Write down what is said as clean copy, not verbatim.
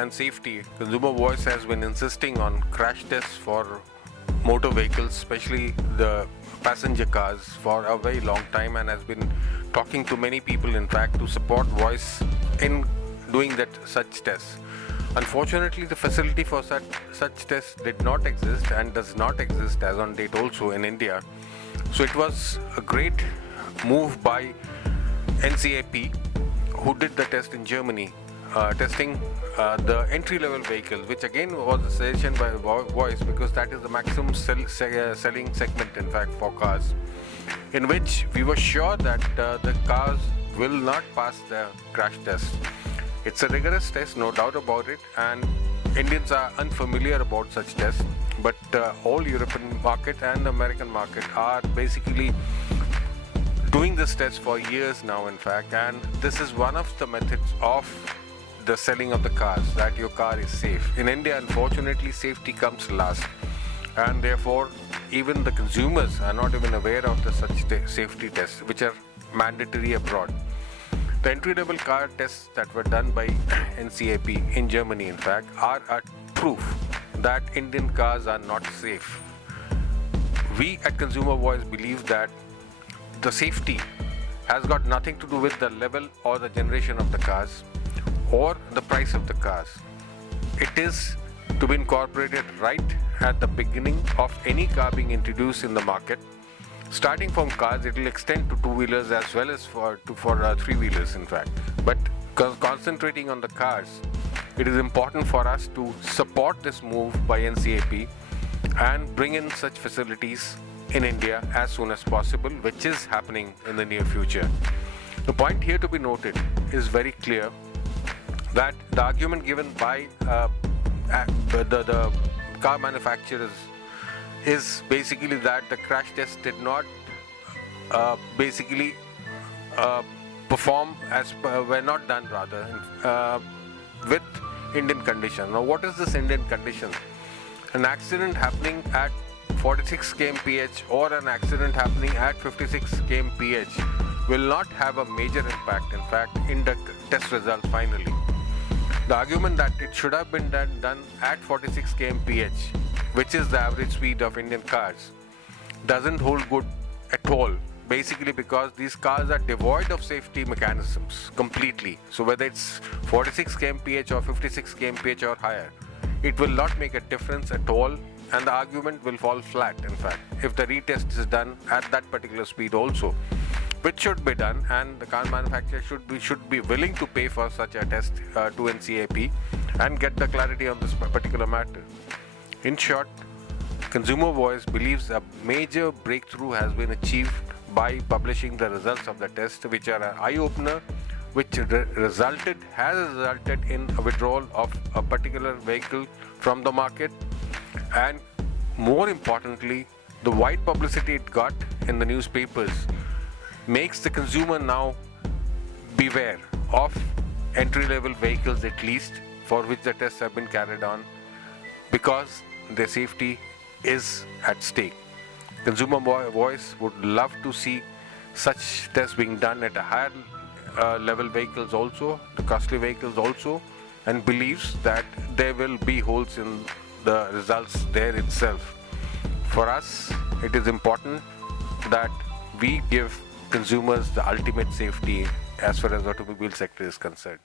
and safety, Consumer Voice has been insisting on crash tests for motor vehicles, especially the passenger cars, for a very long time, and has been talking to many people, in fact, to support Voice in doing such tests. Unfortunately, the facility for such tests did not exist and does not exist as on date also in India. So it was a great move by NCAP, who did the test in Germany, testing the entry-level vehicles, which again was a suggestion by Voice, because that is the maximum selling segment, in fact, for cars, in which we were sure that the cars will not pass the crash test. It's a rigorous test, no doubt about it, and Indians are unfamiliar about such tests, but all European market and the American market are basically doing this test for years now, in fact, and this is one of the methods of the selling of the cars, that your car is safe. In India, unfortunately, safety comes last, and therefore even the consumers are not even aware of the such safety tests, which are mandatory abroad. The entry-level car tests that were done by NCAP in Germany, in fact, are a proof that Indian cars are not safe. We at Consumer Voice believe that the safety has got nothing to do with the level or the generation of the cars or the price of the cars. It is to be incorporated right at the beginning of any car being introduced in the market. Starting from cars, it will extend to two-wheelers as well as for three-wheelers, in fact. But concentrating on the cars, it is important for us to support this move by NCAP and bring in such facilities in India as soon as possible, which is happening in the near future. The point here to be noted is very clear, that the argument given by the car manufacturers is basically that the crash test did not perform as were not done rather with Indian conditions. Now, what is this Indian condition? An accident happening at 46 kmph or an accident happening at 56 kmph will not have a major impact, in fact, in the test results finally. The argument that it should have been done at 46 kmph, which is the average speed of Indian cars, doesn't hold good at all, basically because these cars are devoid of safety mechanisms completely. So whether it's 46 kmph or 56 kmph or higher, it will not make a difference at all, and the argument will fall flat, in fact, if the retest is done at that particular speed also, which should be done, and the car manufacturer should be willing to pay for such a test to NCAP and get the clarity on this particular matter. In short, Consumer Voice believes a major breakthrough has been achieved by publishing the results of the test, which are an eye-opener, which has resulted in a withdrawal of a particular vehicle from the market, and more importantly, the wide publicity it got in the newspapers makes the consumer now beware of entry-level vehicles, at least, for which the tests have been carried on, because their safety is at stake. Consumer Voice would love to see such tests being done at a higher level vehicles also, the costly vehicles also, and believes that there will be holes in the results there itself. For us, it is important that we give consumers the ultimate safety as far as the automobile sector is concerned.